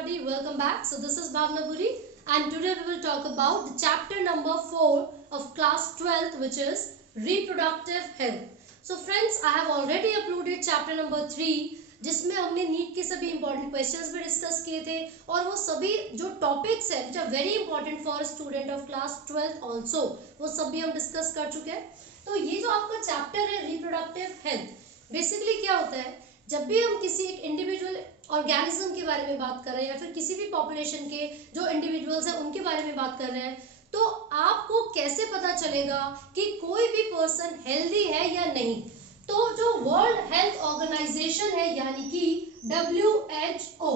everybody, welcome back. So this is Bhavna Puri and today we will talk about the chapter number 4 of class 12th, which is reproductive health. So friends, I have already uploaded chapter number 3 जिसमें हमने NEET के सभी important questions भी discuss किए थे और वो सभी जो टॉपिक्स है which are very important for student of class 12th also, वो सब भी हम डिस्कस कर चुके हैं। तो ये जो आपका चैप्टर है रिप्रोडक्टिव हेल्थ, बेसिकली क्या होता है, जब भी हम किसी एक इंडिविजुअल ऑर्गेनिज्म के बारे में बात कर रहे हैं या फिर किसी भी पॉपुलेशन के जो इंडिविजुअल्स हैं उनके बारे में बात कर रहे हैं, तो आपको कैसे पता चलेगा कि कोई भी पर्सन हेल्दी है या नहीं। तो जो वर्ल्ड हेल्थ ऑर्गेनाइजेशन है यानी कि WHO,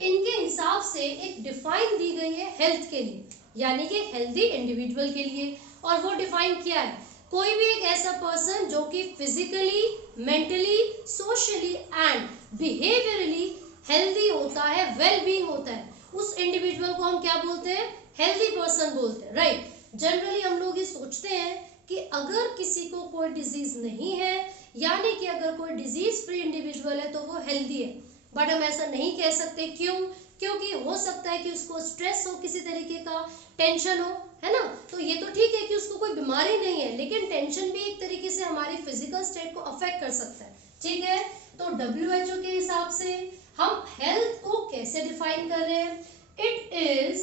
इनके हिसाब से एक डिफाइन दी गई है हेल्थ के लिए, यानी कि हेल्दी इंडिविजुअल के लिए। और वो डिफाइन किया है, कोई भी एक ऐसा पर्सन जो कि physically, mentally, socially and behaviourally healthy होता है, वेल बीइंग होता है, उस इंडिविजुअल को हम क्या बोलते हैं, हेल्दी पर्सन बोलते हैं, राइट। जनरली हम लोग ये सोचते हैं कि अगर किसी को कोई डिजीज नहीं है, यानी कि अगर कोई डिजीज फ्री इंडिविजुअल है तो वो हेल्दी है, बट हम ऐसा नहीं कह सकते। क्यों? क्योंकि हो सकता है कि उसको स्ट्रेस हो, किसी तरीके का टेंशन हो, है ना। तो ये तो ठीक है कि उसको कोई बीमारी नहीं है, लेकिन टेंशन भी एक तरीके से हमारी फिजिकल स्टेट को अफेक्ट कर सकता है, ठीक है। तो WHO के हिसाब से हम हेल्थ को कैसे डिफाइन कर रहे हैं, it is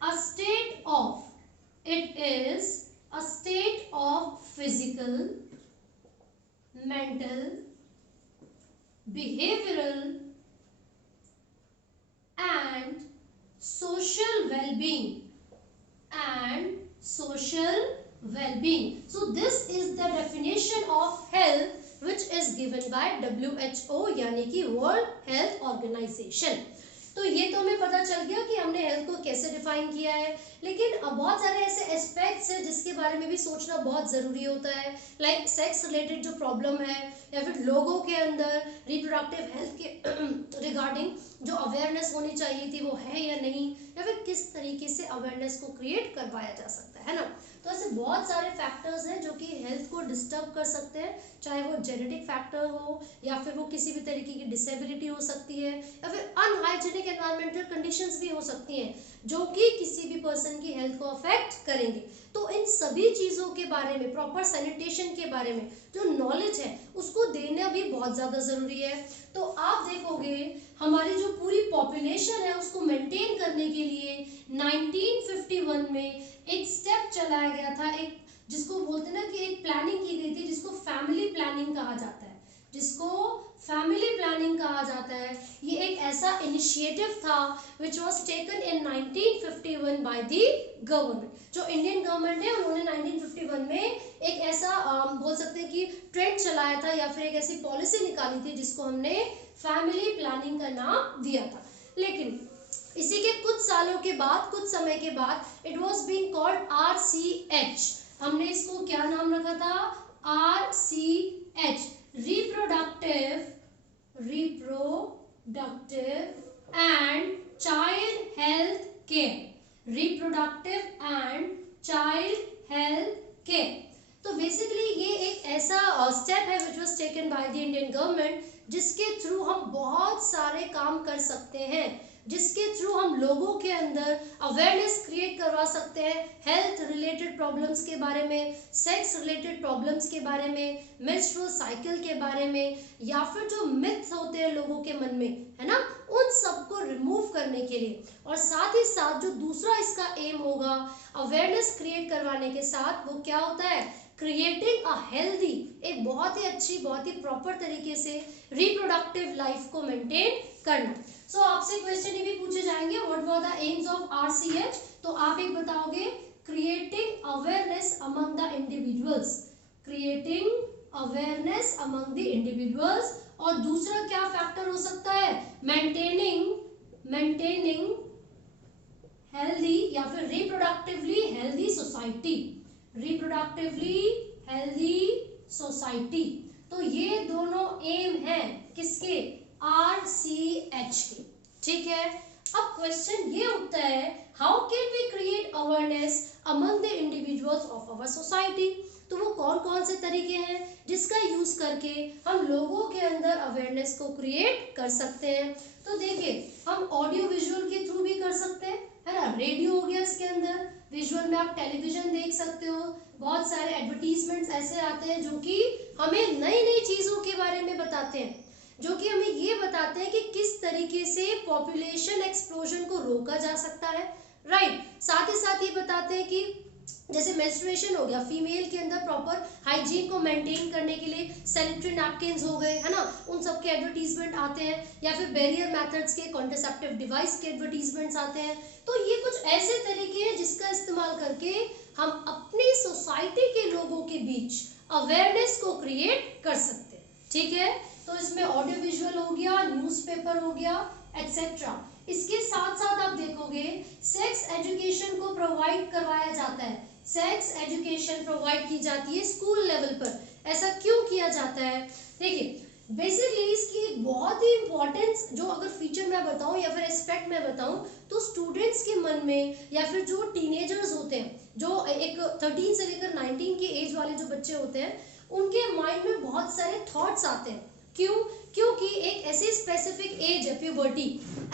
a state of physical, mental, behavioral and social well-being So this is the definition of health which is given by WHO यानी कि World Health Organization। तो ये तो हमें पता चल गया कि हमने हेल्थ को कैसे डिफाइन किया है, लेकिन बहुत सारे ऐसे एस्पेक्ट्स हैं जिसके बारे में भी सोचना बहुत ज़रूरी होता है। लाइक सेक्स रिलेटेड जो प्रॉब्लम है या फिर लोगों के अंदर रिप्रोडक्टिव हेल्थ के रिगार्डिंग जो अवेयरनेस होनी चाहिए थी वो है या नहीं, या फिर किस तरीके से अवेयरनेस को क्रिएट करवाया जा सकता है ना। तो ऐसे बहुत सारे फैक्टर्स हैं जो कि हेल्थ को डिस्टर्ब कर सकते हैं, चाहे वो जेनेटिक फैक्टर हो या फिर वो किसी भी तरीके की डिसेबिलिटी हो सकती है या फिर अनहाइजीनिक एनवायरमेंटल कंडीशंस भी हो सकती हैं जो कि किसी भी पर्सन की हेल्थ को अफेक्ट करेंगे। तो इन सभी चीज़ों के बारे में, प्रॉपर सैनिटेशन के बारे में जो नॉलेज है उसको देना भी बहुत ज़्यादा ज़रूरी है। तो आप देखोगे हमारी जो पूरी पॉपुलेशन है उसको मेंटेन करने के लिए 1951 में एक स्टेप चलाया गया था, एक जिसको बोलते हैं ना कि एक प्लानिंग की गई थी जिसको फैमिली प्लानिंग कहा जाता है, ये एक ऐसा इनिशिएटिव था which was taken in 1951 by the government. जो इंडियन गवर्नमेंट है उन्होंने 1951 में एक ऐसा बोल सकते हैं कि ट्रेंड चलाया था या फिर एक ऐसी पॉलिसी निकाली थी जिसको हमने फैमिली प्लानिंग का नाम दिया था। लेकिन इसी के कुछ सालों के बाद, कुछ समय के बाद it was being called RCH। हमने इसको क्या नाम रखा था, RCH, reproductive and child health care, reproductive and child health care. तो बेसिकली ये एक ऐसा स्टेप है which was taken by the Indian government जिसके थ्रू हम बहुत सारे काम कर सकते हैं, जिसके थ्रू हम लोगों के अंदर अवेयरनेस क्रिएट करवा सकते हैं हेल्थ रिलेटेड प्रॉब्लम्स के बारे में, सेक्स रिलेटेड प्रॉब्लम्स के बारे में, मेंस्ट्रुअल साइकिल के बारे में, या फिर जो मिथ्स होते हैं लोगों के मन में, है ना, उन सबको रिमूव करने के लिए। और साथ ही साथ जो दूसरा इसका एम होगा अवेयरनेस क्रिएट करवाने के साथ, वो क्या होता है, क्रिएटिंग अ हेल्दी, एक बहुत ही अच्छी, बहुत ही प्रॉपर तरीके से रिप्रोडक्टिव लाइफ को मेंटेन करना। सो आपसे क्वेश्चन ये भी पूछे जाएंगे, what were the AIIMS of RCH, तो आप एक बताओगे, creating awareness among the individuals, creating awareness among the individuals, और दूसरा क्या फैक्टर हो सकता है, मेंटेनिंग हेल्दी या फिर रिप्रोडक्टिवली हेल्दी सोसाइटी, तो ये दोनों एम हैं किसके, RCH के, ठीक है। अब क्वेश्चन ये उठता है, how can we create awareness among the individuals of our society. तो वो कौन कौन से तरीके हैं जिसका यूज करके हम लोगों के अंदर अवेयरनेस को क्रिएट कर सकते हैं। तो देखिए हम ऑडियो विजुअल के थ्रू भी कर सकते हैं, है ना। रेडियो हो गया इसके अंदर, विजुअल में आप टेलीविजन देख सकते हो, बहुत सारे एडवर्टीजमेंट्स ऐसे आते हैं जो कि हमें नई नई चीज़ों के बारे में बताते हैं, जो कि हमें ये बताते हैं कि किस तरीके से पॉपुलेशन एक्सप्लोजन को रोका जा सकता है, राइट। साथ ही साथ ये बताते हैं कि जैसे मेंस्ट्रुएशन हो गया, फीमेल के अंदर प्रॉपर हाइजीन को मेंटेन करने के लिए सैनिटरी नैपकिन्स हो गए, है ना, उन सब के एडवर्टीजमेंट आते हैं, या फिर बैरियर मेथड्स के, कॉन्ट्रासेप्टिव डिवाइस के एडवर्टीजमेंट्स आते हैं। तो ये कुछ ऐसे तरीके हैं जिसका इस्तेमाल करके हम अपनी सोसाइटी के लोगों के बीच अवेयरनेस को क्रिएट कर सकते हैं, ठीक है। तो इसमें ऑडियो विजुअल हो गया, न्यूज़पेपर हो गया, एक्सेट्रा। इसके साथ साथ आप देखोगे सेक्स एजुकेशन को प्रोवाइड करवाया जाता है, सेक्स एजुकेशन प्रोवाइड की जाती है स्कूल लेवल पर। ऐसा क्यों किया जाता है? देखिए, बेसिकली इसकी बहुत ही इंपॉर्टेंस, जो अगर फीचर मैं बताऊं या फिर एस्पेक्ट मैं बताऊं, तो स्टूडेंट्स के मन में या फिर जो टीनेजर्स होते हैं, जो एक 13 से लेकर 19 की एज वाले जो बच्चे होते हैं, उनके माइंड में बहुत सारे थॉट्स आते हैं। क्यों? क्योंकि एक ऐसी स्पेसिफिक एज है puberty,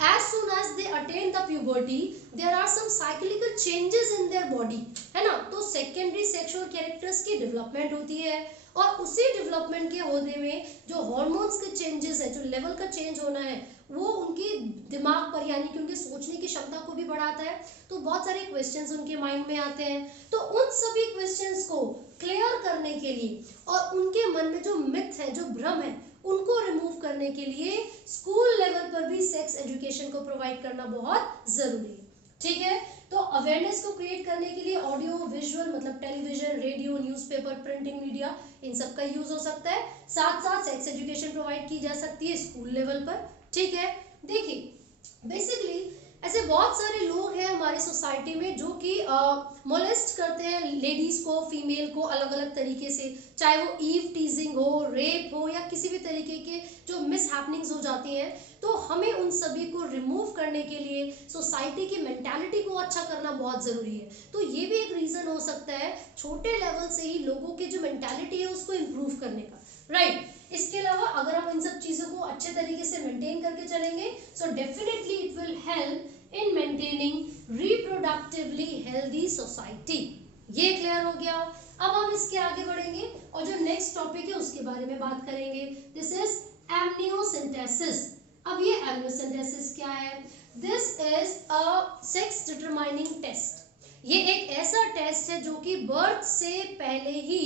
as soon as they attain the puberty there are some cyclical changes in their body, है ना। तो सेकेंडरी सेक्सुअल कैरेक्टर्स की डेवलपमेंट होती है, और उसी डेवलपमेंट के होने में जो हार्मोन्स के चेंजेस है, जो लेवल का चेंज होना है, वो उनके दिमाग पर, यानी कि उनके सोचने की क्षमता को भी बढ़ाता है। तो बहुत सारे क्वेश्चंस उनके माइंड में आते हैं, तो उन सभी क्वेश्चंस को क्लियर करने के लिए और उनके मन में जो मिथ है, जो भ्रम है, उनको रिमूव करने के लिए स्कूल लेवल पर भी सेक्स एजुकेशन को प्रोवाइड करना बहुत जरूरी है, ठीक है। तो अवेयरनेस को क्रिएट करने के लिए ऑडियो विजुअल, मतलब television, radio, newspaper, printing media, इन सब का यूज हो सकता है। साथ साथ सेक्स एजुकेशन प्रोवाइड की जा सकती है स्कूल लेवल पर, ठीक है। देखिए, बेसिकली ऐसे बहुत सारे लोग हैं हमारी सोसाइटी में जो कि मोलेस्ट करते हैं लेडीज को, फीमेल को अलग अलग तरीके से, चाहे वो ईव टीजिंग हो, रेप हो, या किसी भी तरीके के जो मिस हैपनिंग्स हो जाती हैं। तो हमें उन सभी को रिमूव करने के लिए सोसाइटी की मेंटालिटी को अच्छा करना बहुत ज़रूरी है। तो ये भी एक रीज़न हो सकता है छोटे लेवल से ही लोगों की जो मेंटालिटी है उसको इम्प्रूव करने का, राइट। इसके अलावा अगर हम इन सब चीज़ों को अच्छे तरीके से मेंटेन करके चलेंगे, so definitely it will help in maintaining reproductively healthy society. ये क्लियर हो गया। अब हम इसके आगे बढ़ेंगे और जो नेक्स्ट टॉपिक है उसके बारे में बात करेंगे। This is amniocentesis. अब ये एमनियोसेंटेसिस क्या है? This is a sex determining test. ये एक ऐसा टेस्ट है जो कि बर्थ से पहले ही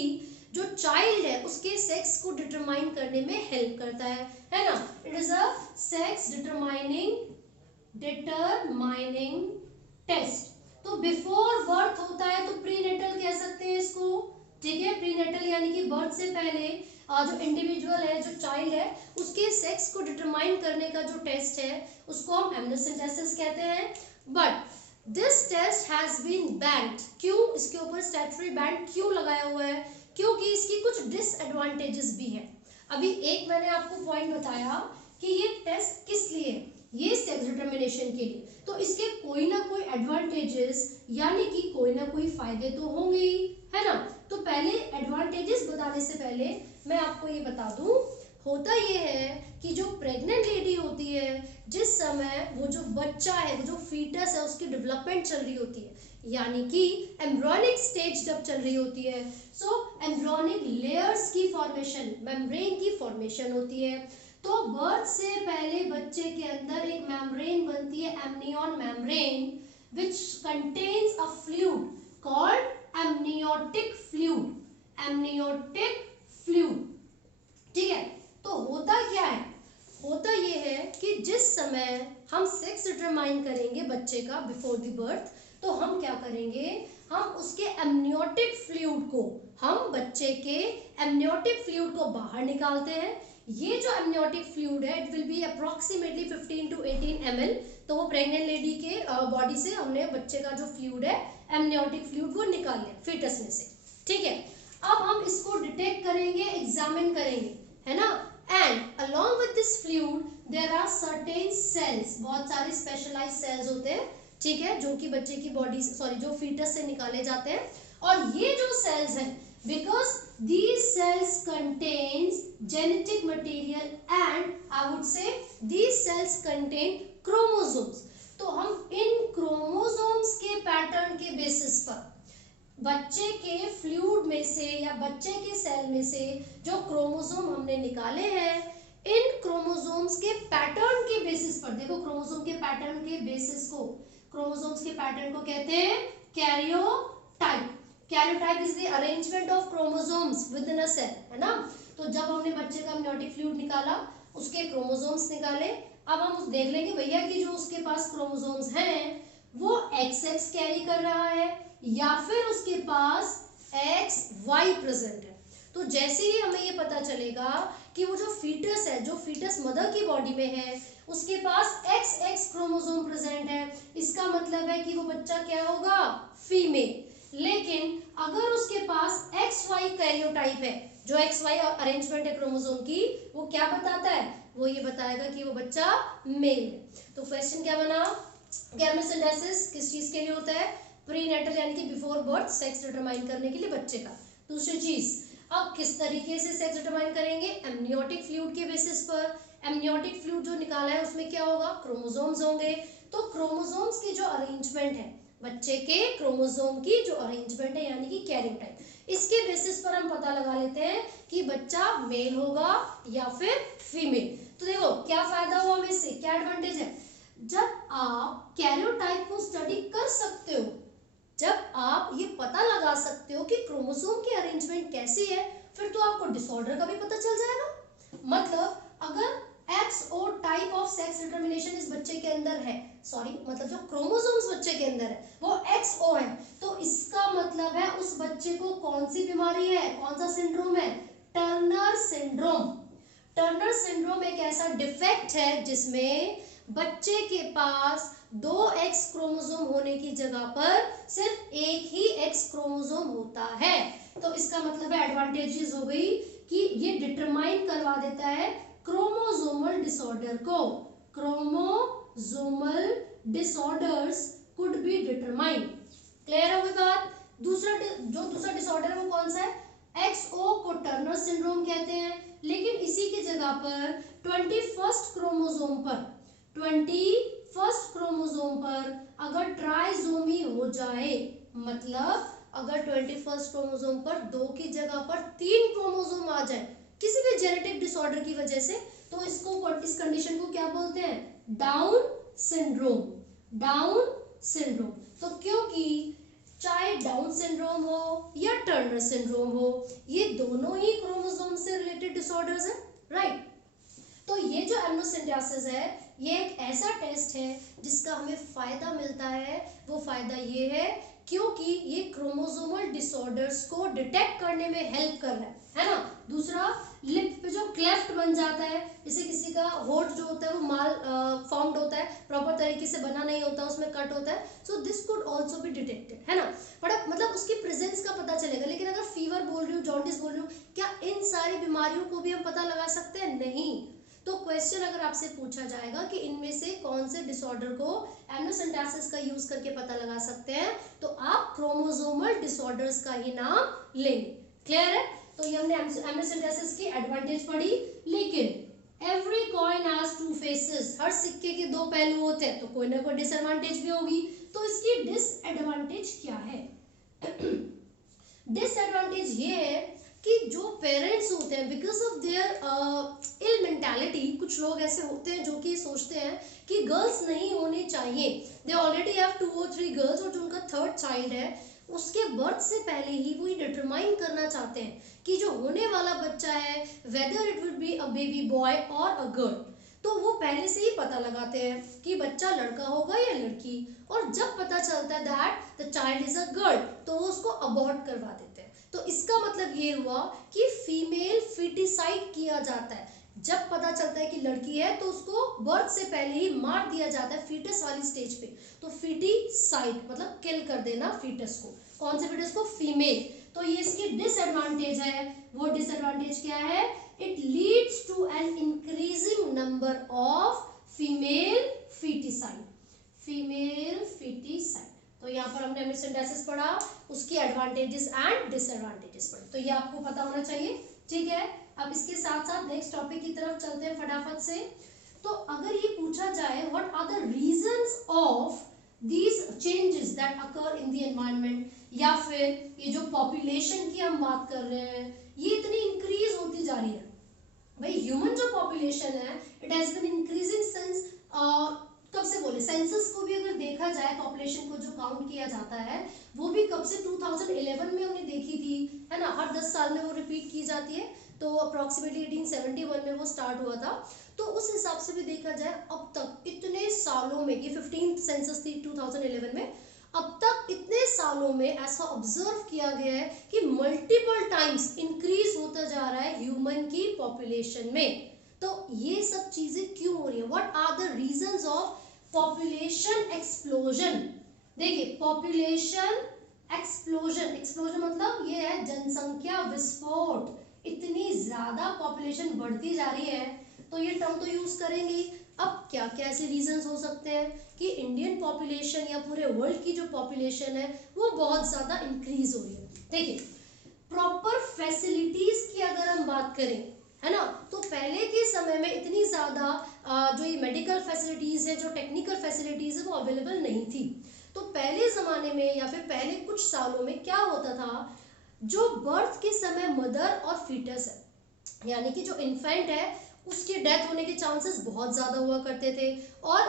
जो चाइल्ड है उसके सेक्स को डिटरमाइन करने में हेल्प करता है ना। It is a sex determining test. तो बिफोर बर्थ होता है तो प्रीनेटल कह सकते हैं इसको, ठीक है। प्रीनेटल यानी कि बर्थ से पहले जो इंडिविजुअल है, जो चाइल्ड है, उसके सेक्स को डिटरमाइन करने का जो टेस्ट है उसको हम एमनियोसेंटेसिस कहते हैं। But this test has been banned. क्यों इसके ऊपर स्टैट्यूटरी बैंड क्यों लगाया हुआ है? क्योंकि इसकी कुछ डिसएडवांटेजेस भी है। अभी एक मैंने आपको पॉइंट बताया कि ये टेस्ट किस लिए है, ये सेक्स डिटरमिनेशन के लिए, तो इसके कोई ना कोई एडवांटेजेस यानी कि कोई ना कोई फायदे तो होंगे ही, है ना। तो पहले एडवांटेजेस बताने से पहले मैं आपको ये बता दूं, होता ये है कि जो प्रेग्नेंट लेडी होती है, जिस समय वो जो बच्चा है, वो जो फीटस है, उसकी डेवलपमेंट चल रही होती है, यानी कि एम्ब्रियोनिक स्टेज जब चल रही होती है, सो एम्ब्रियोनिक लेयर्स की फॉर्मेशन, मेम्ब्रेन की फॉर्मेशन होती है। तो बर्थ से पहले बच्चे के अंदर एक मेम्ब्रेन बनती है, amnion membrane, which contains a fluid called amniotic fluid, amniotic fluid, ठीक है। तो होता क्या है? होता ये है कि जिस समय हम सेक्स डिटरमाइन करेंगे बच्चे का बिफोर द बर्थ, तो हम क्या करेंगे, हम उसके एमनियोटिक फ्लूइड को, हम बच्चे के एमनियोटिक फ्लूइड को बाहर निकालते हैं। ये जो एमनियोटिक फ्लूइड है, it will be approximately 15 to 18 ml। तो वो प्रेग्नेंट लेडी के बॉडी से हमने बच्चे का जो फ्लूइड है, एमनियोटिक फ्लूइड, वो निकाल लिया फीटस में से, ठीक है। अब हम इसको डिटेक्ट करेंगे, एग्जामिन करेंगे, है ना। And along with this fluid there are certain cells, बहुत सारे स्पेशलाइज्ड सेल्स होते हैं, ठीक है, जो कि बच्चे की बॉडी, सॉरी, जो फीटस से निकाले जाते हैं। और ये जो सेल्स हैं, because these cells contains genetic material and I would say these cells contain chromosomes. तो हम इन क्रोमोसोम्स के पैटर्न के बेसिस पर बच्चे के फ्लूइड में से या बच्चे के सेल में से जो क्रोमोसोम हमने निकाले हैं, इन क्रोमोसोम्स के पैटर्न के बेसिस पर, देखो क्रोमोसोम के पैटर्न के बेसिस को, क्रोमोसोम्स के पैटर्न को कहते हैं karyotype. Karyotype is the arrangement of chromosomes within a cell, है ना। तो जब हमने बच्चे का अमनियोटिक फ्लूइड निकाला, उसके क्रोमोसोम्स निकाले, अब हम देख लेंगे भैया कि जो उसके पास क्रोमोसोम्स हैं वो XX कैरी कर रहा है या फिर उसके पास XY प्रेजेंट है। तो जैसे ही हमें ये पता चलेगा कि वो जो फीटस है, जो फीटस मदर की बॉडी में है, उसके पास XX क्रोमोसोम प्रेजेंट है, इसका मतलब है कि वो बच्चा क्या होगा, फीमेल। लेकिन अगर उसके पास XY कैरियोटाइप है, जो XY अरेंजमेंट है क्रोमोसोम की, वो क्या बताता है, वो ये बताएगा कि वो बच्चा मेल है। तो क्वेश्चन क्या बना, गैमेटोसिंथेसिस किस चीज के लिए होता है, प्रीनेटल यानी कि बिफोर बर्थ सेक्स डिटरमाइन करने के लिए बच्चे का। दूसरी चीज, अब किस तरीके से सेक्स डिटरमाइन करेंगे, एमनियोटिक फ्लूइड के बेसिस पर। एमनियोटिक फ्लूइड जो निकाला है उसमें क्या होगा, क्रोमोसोम्स होंगे। तो क्रोमोसोम्स की जो अरेंजमेंट है, बच्चे के क्रोमोसोम की जो अरेंजमेंट है यानी कि कैरियोटाइप, इसके बेसिस पर हम पता लगा लेते हैं कि बच्चा मेल होगा या फिर फीमेल। तो देखो क्या फायदा हुआ हमें इससे, क्या एडवांटेज है, जब आप कैरियोटाइप को स्टडी कर सकते हो, जब आप ये पता लगा सकते हो कि क्रोमोसोम की अरेंजमेंट कैसी है, फिर तो आपको डिसऑर्डर का भी पता चल जाएगा। मतलब अगर XO type of sex determination इस बच्चे के अंदर है, सॉरी मतलब जो क्रोमोसोम्स बच्चे के अंदर है वो XO है, तो इसका मतलब है उस बच्चे को कौन सी बीमारी है, कौन सा सिंड्रोम है, टर्नर सिंड्रोम। टर्नर सिंड्रोम एक ऐसा डिफेक्ट है जिसमें बच्चे के पास 2X क्रोमोसोम होने की जगह पर सिर्फ एक ही X क्रोमोसोम होता है। तो इसका मतलब है एडवांटेजेस हो गई कि ये डिटरमाइन करवा देता है क्रोमोसोमल डिसऑर्डर को। Chromosomal disorders could be determined. Clear हो गई बात। दूसरा डिसऑर्डर है वो कौन सा है, XO को टर्नर सिंड्रोम कहते हैं। लेकिन इसी की जगह पर 21st क्रोमोसोम पर अगर ट्राइसोमी हो जाए, मतलब अगर 21st क्रोमोसोम पर 2 की जगह पर 3 क्रोमोसोम आ जाए किसी भी जेनेटिक डिसऑर्डर की वजह से, तो इस कंडीशन को क्या बोलते हैं, डाउन सिंड्रोम। Down syndrome. तो क्योंकि चाहे डाउन सिंड्रोम हो या टर्नर सिंड्रोम हो, ये दोनों ही क्रोमोसोम से रिलेटेड डिसऑर्डर्स हैं, राइट। तो ये जो एमनियोसिंथेसिस है, ये एक ऐसा टेस्ट है जिसका हमें फायदा मिलता है। वो फायदा ये है क्योंकि ये क्रोमोसोमल डिसऑर्डर्स को डिटेक्ट करने में हेल्प कर रहा है ना। दूसरा, लिप पे जो क्लेफ्ट बन जाता है, जैसे किसी का होठ जो होता है वो माल फॉर्म्ड होता है, प्रॉपर तरीके से बना नहीं होता, उसमें कट होता है, so this could also be detected, है ना। बट मतलब उसकी प्रेजेंस का पता चलेगा। लेकिन अगर फीवर बोल रही हूँ, जॉन्डिस बोल रही हूँ, क्या इन सारी बीमारियों को भी हम पता लगा सकते हैं, नहीं। तो क्वेश्चन अगर आपसे पूछा जाएगा कि इनमें से कौन से डिसऑर्डर को एमनियोसिंथेसिस का यूज करके पता लगा सकते हैं, तो आप क्रोमोसोमल डिसऑर्डर्स का ही नाम लेंगे। क्लियर है। तो ये हमने एमनियोसिंथेसिस की एडवांटेज पढ़ी। लेकिन every coin has two faces, हर सिक्के के दो पहलू होते हैं, तो कोई ना कोई डिसएडवांटेज भी होगी। तो इसकी डिसएडवांटेज क्या है? डिसएडवांटेज ये है कि जो पेरेंट्स होते हैं, because of their ill mentality, कुछ लोग ऐसे होते हैं जो कि सोचते हैं कि गर्ल्स नहीं होने चाहिए, they already have 2 or 3 girls, और जो उनका 3rd चाइल्ड है उसके बर्थ से पहले ही वो ये डिटरमाइन करना चाहते हैं कि जो होने वाला बच्चा है whether it would be a baby boy और अ गर्ल। तो वो पहले से ही पता लगाते हैं कि बच्चा लड़का होगा या लड़की, और जब पता चलता है that the child is a girl, तो वो उसको अबॉर्ट करवा देते हैं। तो इसका मतलब ये हुआ कि फीमेल फिटिसाइड किया जाता है। जब पता चलता है कि लड़की है तो उसको बर्थ से पहले ही मार दिया जाता है फीटस वाली स्टेज पे। तो फिटिसाइड मतलब किल कर देना फीटस को। कौन से फीटस को? फीमेल। तो ये इसकी डिसएडवांटेज है। वो डिसएडवांटेज क्या है? It leads to an increasing number of female foeticide. Female foeticide. तो यहाँ पर हमने एमनियोसिंथेसिस पढ़ा, उसकी एडवांटेजेस एंड डिसएडवांटेजेस पढ़े, तो ये आपको पता होना चाहिए। ठीक है, अब इसके साथ साथ नेक्स्ट टॉपिक की तरफ चलते हैं फटाफट से। तो अगर ये पूछा जाए what are the reasons of these changes that occur in the environment, या फिर ये जो पॉपुलेशन की हम बात कर रहे हैं ये इतनी इंक्रीज होती जा रही है। भाई ह्यूमन जो पॉपुलेशन है it has been increasing since, कब से बोले, सेंसस को भी अगर देखा जाए पॉपुलेशन को जो काउंट किया जाता है वो भी कब से 2011 में हमने देखी थी, है ना, हर 10 साल में वो रिपीट की जाती है, तो अप्रॉक्सीमेटली 1871 में वो स्टार्ट हुआ था। तो उस हिसाब से भी देखा जाए अब तक इतने सालों में, ये 15th सेंसस थी 2011 में, अब तक इतने सालों में ऐसा ऑब्जर्व किया गया है कि मल्टीपल टाइम्स इंक्रीज होता जा रहा है ह्यूमन की पॉपुलेशन में। तो ये सब चीजें क्यों हो रही है, what are the reasons of population explosion. देखिए पॉपुलेशन एक्सप्लोजन, एक्सप्लोजन मतलब ये है जनसंख्या विस्फोट, इतनी ज्यादा पॉपुलेशन बढ़ती जा रही है तो ये टर्म तो यूज करेंगे। अब क्या क्या ऐसे रीजंस हो सकते हैं कि इंडियन पॉपुलेशन या पूरे वर्ल्ड की जो पॉपुलेशन है वो बहुत ज्यादा इंक्रीज हो रही है। देखिए प्रॉपर फैसिलिटीज की अगर हम बात करें, है ना, तो पहले के समय में इतनी ज्यादा जो ये मेडिकल फैसिलिटीज है, जो टेक्निकल फैसिलिटीज है वो अवेलेबल नहीं थी। तो पहले जमाने में या फिर पहले कुछ सालों में क्या होता था, जो बर्थ के समय मदर और फीटस है यानी कि जो इन्फेंट है उसके डेथ होने के चांसेस बहुत ज़्यादा हुआ करते थे, और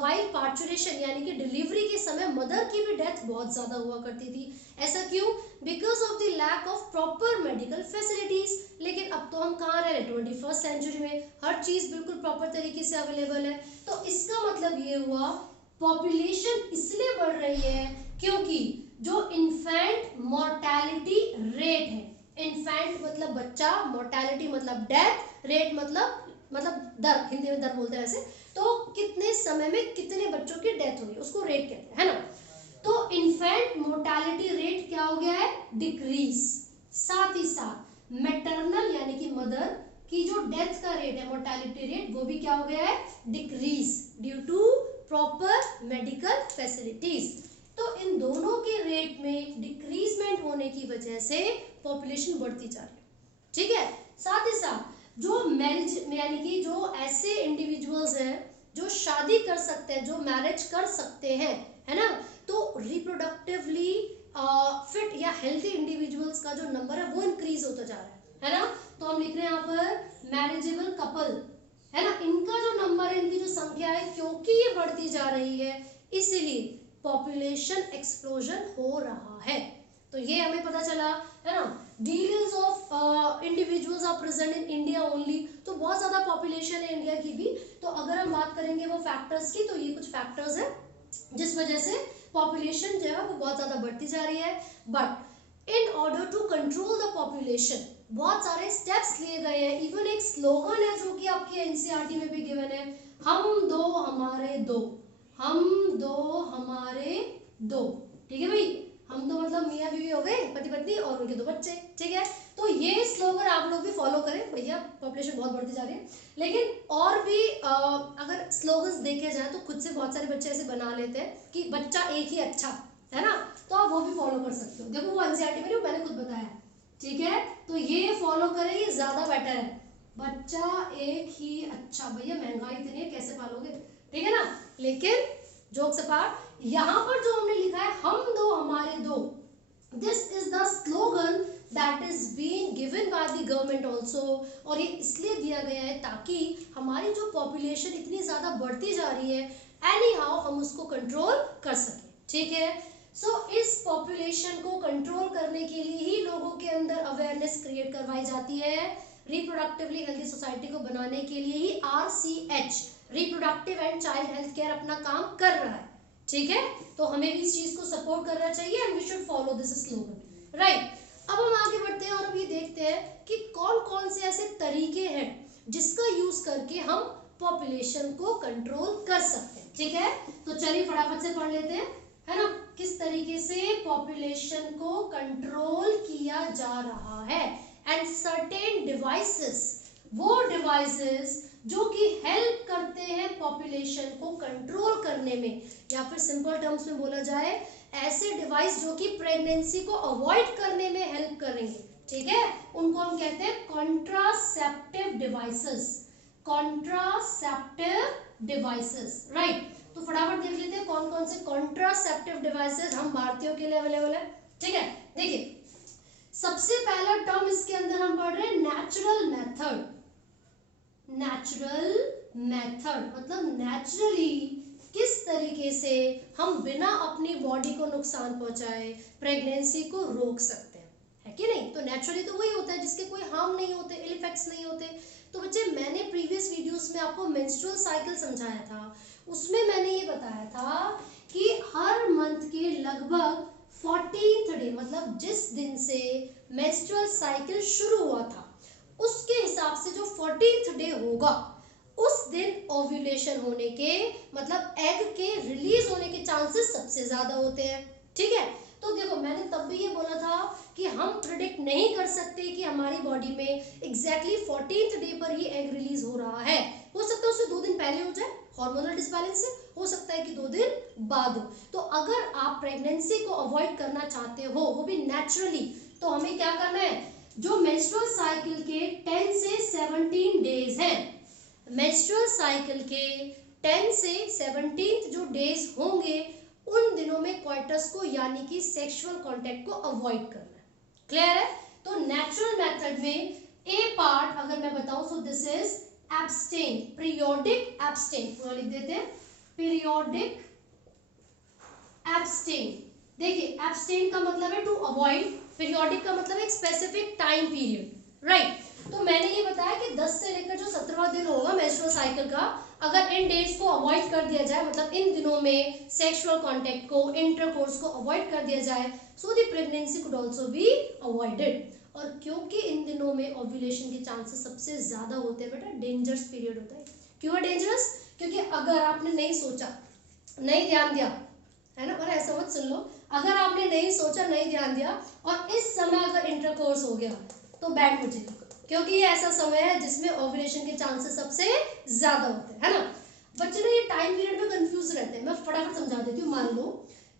वाइल पार्चुरेशन यानी कि डिलीवरी के समय मदर की भी डेथ बहुत ज़्यादा हुआ करती थी। ऐसा क्यों, because of the lack of proper medical facilities. लेकिन अब तो हम कहाँ रह रहे हैं, 21st सेंचुरी में हर चीज़ बिल्कुल प्रॉपर तरीके से अवेलेबल है। तो इसका मतलब ये हुआ पॉपुलेशन इसलिए बढ़ रही है क्योंकि जो इन्फेंट मोर्टेलिटी रेट है, इन्फेंट मतलब बच्चा, मोर्टेलिटी मतलब डेथ, रेट मतलब दर, हिंदी में दर बोलते हैं वैसे, तो कितने समय में कितने बच्चों की डेथ हुई उसको रेट कहते हैं, है ना। तो इन्फेंट मोर्टेलिटी रेट क्या हो गया है, डिक्रीज। साथ ही साथ मैटरनल यानी कि मदर की जो डेथ का रेट है, मोर्टेलिटी रेट, वो भी क्या हो गया है, decrease due to proper medical facilities. तो इन दोनों के रेट में डिक्रीजमेंट होने की वजह से पॉपुलेशन बढ़ती जा रही है, ठीक है। साथ ही साथ जो मैरिज यानी कि जो ऐसे इंडिविजुअल्स हैं जो शादी कर सकते हैं, जो मैरिज कर सकते हैं, है ना, तो रिप्रोडक्टिवली फिट या हेल्थी इंडिविजुअल्स का जो नंबर है वो इंक्रीज होता जा रहा है ना। तो हम लिख रहे हैं यहाँ पर मैरिजेबल कपल, है ना, इनका जो नंबर है, इनकी जो संख्या है, क्योंकि ये बढ़ती जा रही है इसीलिए पॉपुलेशन एक्सप्लोजन हो रहा है। तो ये हमें पता चला, है ना। Billions of individuals are present in India only, तो बहुत ज़्यादा पॉपुलेशन है इंडिया की भी। तो अगर हम बात करेंगे वो फैक्टर्स की, तो ये कुछ फैक्टर्स हैं जिस वजह से पॉपुलेशन जो है वो बहुत ज़्यादा बढ़ती जा रही है। But in order to control the population बहुत सारे स्टेप्स लिए गए हैं। इवन एक स्लोगन है जो कि आपकी एनसीईआरटी में भी गिवन है, हम दो हमारे दो, हम दो हमारे दो, ठीक है भाई। हम तो मतलब मियाँ बीवी हो गए, पति पत्नी और उनके दो बच्चे, ठीक है। तो ये स्लोगन आप लोग भी फॉलो करें भैया, पॉपुलेशन बहुत बढ़ती जा रही है। लेकिन और भी अगर स्लोगन्स देखे जाए तो खुद से बहुत सारे बच्चे ऐसे बना लेते हैं कि बच्चा एक ही अच्छा, है ना, तो आप वो भी फॉलो कर सकते हो। देखो वो एनसीईआरटी में नहीं, मैंने खुद बताया, ठीक है। तो ये फॉलो करें, ये ज्यादा बेटर है, बच्चा एक ही अच्छा। भैया महंगाई इतनी है कैसे पालोगे, ठीक है ना। लेकिन जोक्स अपार्ट, यहाँ पर जो हमने लिखा है हम दो हमारे दो, this is the slogan that is being given by the government also. और ये इसलिए दिया गया है ताकि हमारी जो पॉपुलेशन इतनी ज़्यादा बढ़ती जा रही है, एनी हाउ हम उसको कंट्रोल कर सकें, ठीक है। सो इस पॉपुलेशन को कंट्रोल करने के लिए ही लोगों के अंदर अवेयरनेस क्रिएट करवाई जाती है। रिप्रोडक्टिवली हेल्थी सोसाइटी को बनाने के लिए ही RCH, reproductive and child health care, अपना काम कर रहा है, ठीक है। तो हमें भी इस चीज को सपोर्ट करना चाहिए and we should follow this slogan, right. अब हम आगे बढ़ते हैं और अभी देखते हैं कि कौन कौन से ऐसे तरीके हैं जिसका यूज करके हम पॉपुलेशन को कंट्रोल कर सकते हैं, ठीक है। तो चलिए फटाफट से पढ़ लेते हैं, है ना, किस तरीके से पॉपुलेशन को कंट्रोल किया जा रहा है। एंड सर्टेन डिवाइसेस, वो डिवाइसेस जो कि हेल्प करते हैं पॉपुलेशन को कंट्रोल करने में, या फिर सिंपल टर्म्स में बोला जाए ऐसे डिवाइस जो कि प्रेगनेंसी को अवॉइड करने में हेल्प करेंगे, ठीक है, उनको हम कहते हैं contraceptive devices. Contraceptive devices, right. तो फटाफट देख लेते हैं कौन कौन से कॉन्ट्रासेप्टिव डिवाइसेस हम भारतीयों के लिए अवेलेबल है। ठीक है, देखिए सबसे पहला टर्म इसके अंदर हम पढ़ रहे हैं नेचुरल मेथड। नेचुरल मेथड मतलब नेचुरली किस तरीके से हम बिना अपनी बॉडी को नुकसान पहुंचाए प्रेगनेंसी को रोक सकते हैं, है कि नहीं। तो नेचुरली तो वही होता है जिसके कोई हार्म नहीं होते, इल इफेक्ट्स नहीं होते। तो बच्चे मैंने प्रीवियस वीडियोस में आपको मेंस्ट्रुअल साइकिल समझाया था, उसमें मैंने ये बताया था कि हर मंथ के लगभग 14th डे मतलब जिस दिन से मेंस्ट्रुअल साइकिल शुरू हुआ था उसके हिसाब से जो 14th डे होगा उस दिन ओव्यूलेशन होने के मतलब एग के रिलीज होने के चांसेस सबसे ज्यादा होते हैं। ठीक है, तो देखो मैंने तब भी ये बोला था कि हम प्रिडिक्ट नहीं कर सकते कि हमारी बॉडी में एग्जैक्टली 14th डे पर ही एग रिलीज हो रहा है। हो सकता है उससे 2 दिन पहले हो जाए हार्मोनल डिसबैलेंस से, हो सकता है कि 2 दिन बाद हो। तो अगर आप प्रेगनेंसी को अवॉइड करना चाहते हो वो भी नेचुरली, तो हमें क्या करना है, जो मेंस्ट्रुअल साइकिल के 10 से 17 डेज हैं, मेंस्ट्रुअल साइकिल के 10 से 17 जो डेज होंगे उन दिनों में क्वार्टर्स को यानी कि सेक्सुअल कांटेक्ट को अवॉइड करना है। क्लियर है। तो नेचुरल मेथड में ए पार्ट अगर मैं बताऊं तो this is abstain, periodic abstain, पूरा लिख देते हैं पीरियोडिक एब्स्टेन। देखिए एब्स्टेन का मतलब है टू अवॉइड, पीरियोडिक का मतलब एक स्पेसिफिक टाइम पीरियड, राइट। तो मैंने ये बताया कि 10 से लेकर जो 17वां दिन होगा मेंस्ट्रुअल साइकिल का, अगर इन डेज को अवॉइड कर दिया जाए मतलब इन दिनों में सेक्सुअल कांटेक्ट को, इंटरकोर्स को अवॉइड कर दिया जाए, so the pregnancy could also be avoided. और क्योंकि इन दिनों में ओव्यूलेशन के चांसेस सबसे ज्यादा होते हैं बेटा, डेंजरस पीरियड होता है। क्यों है डेंजरस? क्योंकि अगर आपने नहीं सोचा, नहीं ध्यान दिया, है ना, और ऐसा मत सुन लो, अगर आपने नहीं सोचा, नहीं ध्यान दिया और इस समय अगर इंटरकोर्स हो गया तो बैड मुझे, क्योंकि ये ऐसा समय है जिसमें ओव्यूलेशन के चांसेस सबसे ज्यादा होते हैं, है ना। बच्चे ना ये टाइम पीरियड में कंफ्यूज रहते हैं, मैं फटाफट समझा देती हूँ। मान लो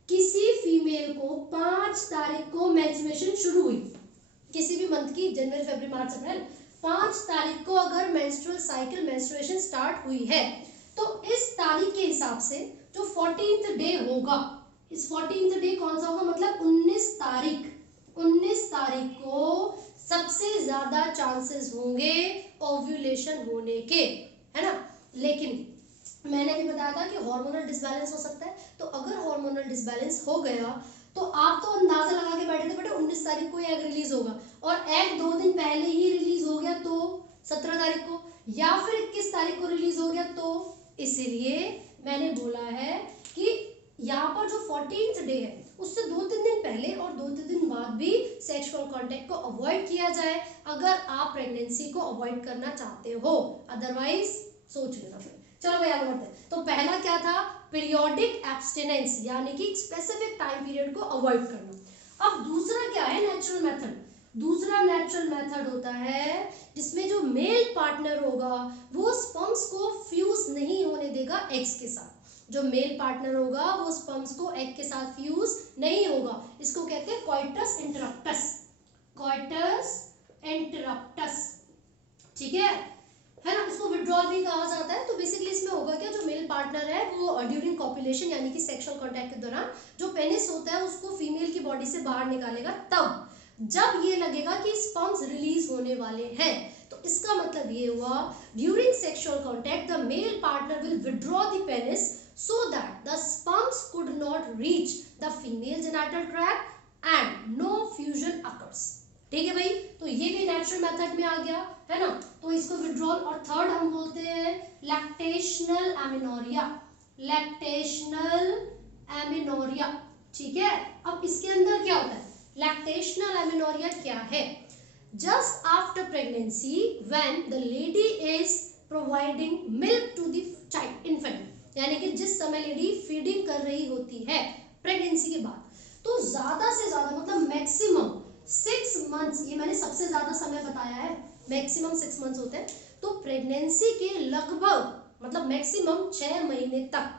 किसी फीमेल को 5 तारीख को मेंस्ट्रुएशन शुरू हुई, किसी भी मंथ की, जनवरी फरवरी मार्च अप्रैल, 5 तारीख को अगर मेंस्ट्रुअल साइकिल मेंस्ट्रुएशन स्टार्ट हुई है तो इस तारीख के हिसाब से जो 14th डे होगा, इस 14th डे कौन सा होगा, मतलब 19 तारीख को सबसे ज्यादा चांसेस होंगे ओव्यूलेशन होने के, है ना। लेकिन मैंने भी बताया था कि हार्मोनल डिसबैलेंस हो सकता है, तो अगर हार्मोनल डिसबैलेंस हो गया तो आप तो अंदाजा लगा के बैठे थे बेटा 19 तारीख को एग रिलीज होगा, और एग 2 दिन पहले ही रिलीज हो गया तो 17 तारीख को, या फिर 21 तारीख को रिलीज हो गया, तो इसीलिए मैंने बोला है कि यहाँ पर जो 14th डे है उससे 2-3 दिन पहले और 2-3 दिन बाद भी सेक्सुअल कांटेक्ट को अवॉइड किया जाए अगर आप प्रेगनेंसी को अवॉइड करना चाहते हो, अदरवाइज सोच लेना फिर। चलो भाई आगे बढ़ते हैं। तो पहला क्या था, पीरियोडिक एब्स्टिनेंस, यानी कि स्पेसिफिक टाइम पीरियड को अवॉइड करना। अब दूसरा क्या है, नेचुरल मेथड। दूसरा नेचुरल मेथड होता है जिसमें जो मेल पार्टनर होगा वो स्पर्म्स को फ्यूज नहीं होने देगा एग्स के साथ। जो मेल पार्टनर होगा वो स्पर्म्स को एग के साथ फ्यूज नहीं होगा, इसको कहते हैं कॉइटस इंटरप्टस, कॉइटस इंटरप्टस, ठीक है ना। इसको विड्रॉल भी कहा जाता है। तो बेसिकली इसमें होगा क्या, जो मेल पार्टनर है वो ड्यूरिंग कॉपुलेशन यानी कि सेक्सुअल कांटेक्ट के दौरान जो पेनिस होता है उसको फीमेल की बॉडी से बाहर निकालेगा, तब जब ये लगेगा कि स्पर्म्स रिलीज होने वाले हैं, तो इसका मतलब ये हुआ during sexual contact the male partner will withdraw the penis so that the sperms could not reach the female genital tract and no fusion occurs। ठीक है भाई, तो ये भी नेचुरल मेथड में आ गया, है ना। तो इसको विड्रॉल। और थर्ड हम बोलते हैं लैक्टेशनल एमेनोरिया, लैक्टेशनल एमेनोरिया, ठीक है। अब इसके अंदर क्या होता है, लैक्टेशनल एमेनोरिया क्या है, just after pregnancy when the lady is providing milk to the child infant, यानी कि जिस समय लेडी फीडिंग कर रही होती है प्रेगनेंसी के बाद, तो ज्यादा से ज्यादा मतलब मैक्सिमम 6 मंथ्स, ये मैंने सबसे ज्यादा समय बताया है, मैक्सिमम 6 मंथ्स होते हैं। तो प्रेगनेंसी के लगभग मतलब मैक्सिमम 6 महीने तक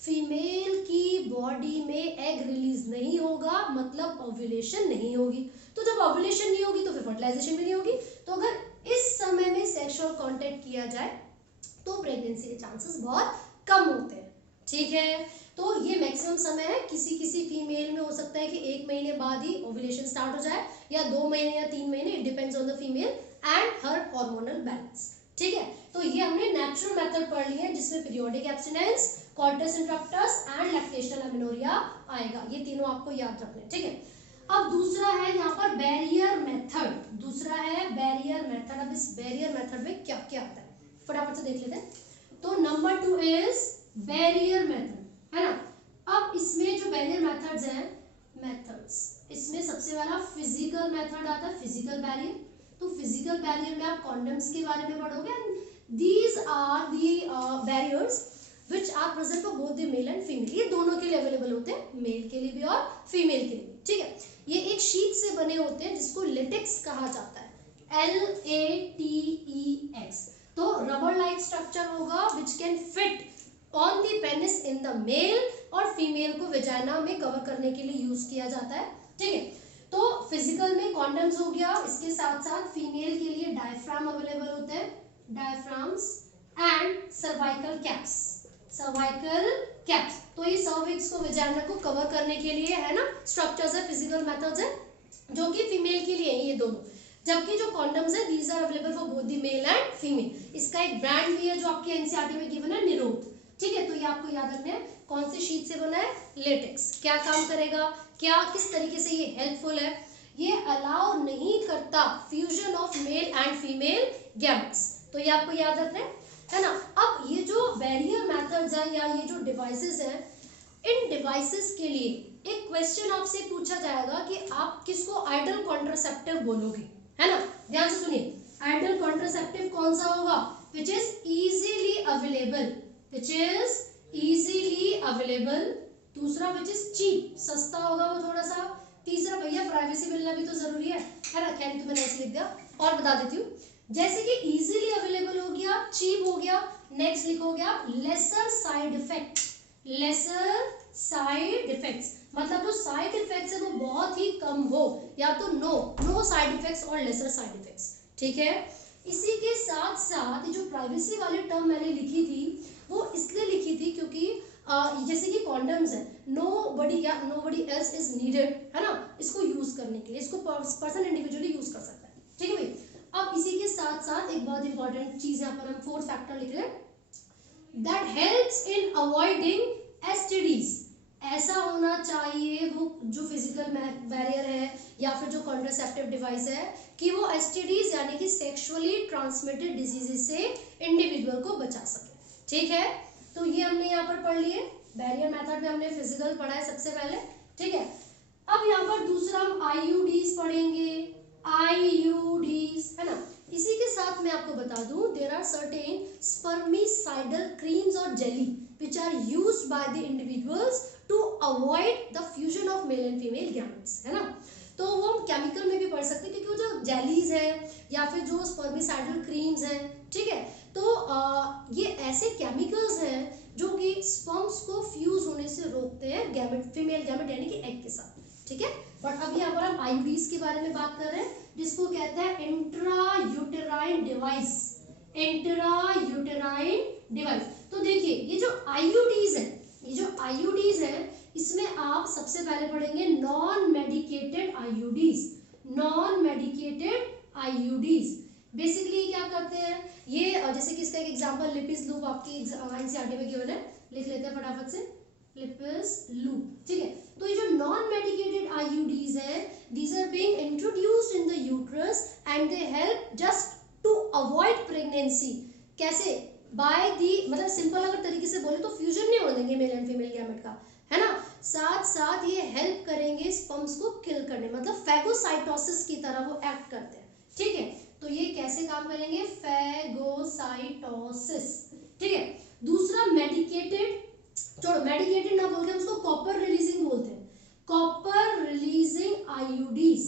फीमेल की बॉडी में एग रिलीज नहीं होगा, मतलब ओव्यूलेशन नहीं होगी। तो जब ओव्यूलेशन नहीं होगी तो फिर फर्टिलाइजेशन भी नहीं होगी। तो अगर इस समय में सेक्सुअल कांटेक्ट किया जाए तो प्रेगनेंसी के चांसेस बहुत कम होते हैं। ठीक है, तो ये मैक्सिमम समय है। किसी किसी फीमेल में हो सकता है कि 1 महीने बाद ही ओव्यूलेशन स्टार्ट हो जाए, या 2 महीने या 3 महीने, it depends on the female and her hormonal balance. ठीक है, तो ये हमने नेचुरल मेथड पढ़ ली है जिसमें periodic abstinence, coitus interruptus and lactational amenorrhea आएगा। ये तीनों आपको याद रखने। ठीक है, अब दूसरा है यहाँ पर बैरियर मेथड। दूसरा है बैरियर मेथड। अब इस बैरियर मेथड में क्या क्या आता है फटाफट से देख लेते हैं। तो नंबर 2 इज बैरियर मेथड, है ना। अब इसमें जो बैरियर मेथड्स हैं, मेथड्स, इसमें सबसे पहला फिजिकल मेथड आता है, फिजिकल बैरियर। तो फिजिकल बैरियर में आप कॉन्डम्स के बारे में पढ़ोगे। These are the barriers which are present for both the male and female. ये दोनों के लिए अवेलेबल होते हैं, मेल के लिए भी और फीमेल के लिए भी। ठीक है, ये एक शीट से बने होते हैं जिसको लेटेक्स कहा जाता है, LATEX। तो रबर लाइक स्ट्रक्चर होगा which can fit on the penis in the male, और फीमेल को वेजाइना में कवर करने के लिए यूज किया जाता है। ठीक है, तो फिजिकल में कॉन्डम्स हो गया, इसके साथ साथ फीमेल के लिए डायफ्राम अवेलेबल होते हैं, diaphragms and cervical caps, cervical caps. तो ये सर्विक्स को वेजाइना को कवर करने के लिए, है ना, स्ट्रक्चर्स है, फिजिकल मेथड्स है जो कि फीमेल के लिए है ये दोनों। जबकि जो कॉन्डम्स है these are available for both the male and female. इसका एक ब्रांड भी है जो आपके एनसीईआरटी में गिवन है, निरोध। ठीक है, तो ये आपको याद रखना है। कौन सी शीट से बना है, लेटेक्स। क्या काम करेगा, क्या किस तरीके से ये हेल्पफुल है, ये अलाउ नहीं करता fusion of male and female gametes. तो ये आपको याद रखना है ना। अब ये जो बैरियर मेथड्स है या ये जो डिवाइसेस हैं, इन डिवाइसेस के लिए एक क्वेश्चन आपसे पूछा जाएगा कि आप किसको आइडल कॉन्ट्रासेप्टिव बोलोगे, है ना। ध्यान से सुनिए, आइडल कॉन्ट्रासेप्टिव कौन सा होगा, which is easily available, which is easily available. दूसरा विच इज चीप, सस्ता होगा वो थोड़ा सा। तीसरा भैया प्राइवेसी मिलना भी तो जरूरी है ना। खैर तो मैंने ऐसे लिख दिया और बता देती हूँ। जैसे कि इजीली अवेलेबल हो गया, चीप हो गया, नेक्स्ट लिखोगे आप laser side effect, laser side effects, मतलब जो साइड इफेक्ट्स है वो बहुत ही कम हो, या तो नो साइड इफेक्ट्स और लेसर साइड इफेक्ट्स। ठीक है, इसी के साथ साथ जो प्राइवेसी वाली टर्म मैंने लिखी थी वो इसलिए लिखी थी क्योंकि जैसे कि कॉन्डम्स है, नोबडी या नोबडी एल्स इज नीडेड, है ना, इसको यूज करने के लिए, इसको पर्सन इंडिविजुअली यूज कर सकता है। ठीक है भाई। अब इसी के साथ साथ एक बहुत इंपॉर्टेंट चीज यहाँ पर हम फोर्थ फैक्टर लिख रहे हैं, that helps in avoiding STDs. ऐसा होना चाहिए वो जो फिजिकल बैरियर है या फिर जो कॉन्ट्रासेप्टिव डिवाइस है कि वो एसटीडीज यानी कि सेक्सुअली ट्रांसमिटेड डिजीजेस से इंडिविजुअल को बचा सके। ठीक है, तो ये हमने यहाँ पर पढ़ लिए। बैरियर मेथड में हमने फिजिकल पढ़ा है सबसे पहले। ठीक है, अब यहाँ पर दूसरा हम आईयूडीज पढ़ेंगे, आईयूडीज, है ना। इसी के साथ मैं आपको बता दूं, there are certain spermicidal creams और jelly which are used by the individuals to avoid the fusion of male and female gametes, है ना। तो वो हम केमिकल में भी पढ़ सकते हैं क्योंकि वो जो जेलीज है या फिर जो स्पर्मिसाइडल क्रीम्स हैं, ठीक है, तो ये ऐसे केमिकल्स हैं जो कि स्पर्म्स को फ्यूज होने से रोकते हैं गैमेट, फीमेल गैमेट यानी कि एग के साथ। ठीक है, बट अब यहाँ पर हम आईयूडीज के बारे में बात कर रहे हैं जिसको कहते हैं intra uterine device, intra uterine device. तो देखिए ये जो आईयूडीज है, ये जो आईयूडीज है इसमें आप सबसे पहले पढ़ेंगे non medicated IUDs, non medicated IUDs. Basically क्या करते हैं ये, जैसे कि इसका एक एग्जांपल लिपिस लूप आपकी एनसीईआरटी में गिवन है, लिख लेते हैं फटाफट से, लिपिस लूप। ठीक है, तो ये जो नॉन मेडिकेटेड आईयूडीज है, these are being introduced in the uterus and they help just to avoid pregnancy. कैसे, बाय दी, मतलब सिंपल अगर तरीके से बोले तो फ्यूजन नहीं होने देंगे मेल एंड फीमेल गैमेट का, है ना। साथ साथ ये हेल्प करेंगे स्पर्म्स को किल करने, मतलब फैगोसाइटोसिस की तरह वो एक्ट करते हैं। ठीक है, तो ये कैसे काम करेंगे, फैगोसाइटोसिस। ठीक है, दूसरा मेडिकेटेड, छोड़ो मेडिकेटेड ना बोल के उसको कॉपर रिलीजिंग बोलते हैं, copper releasing IUDs,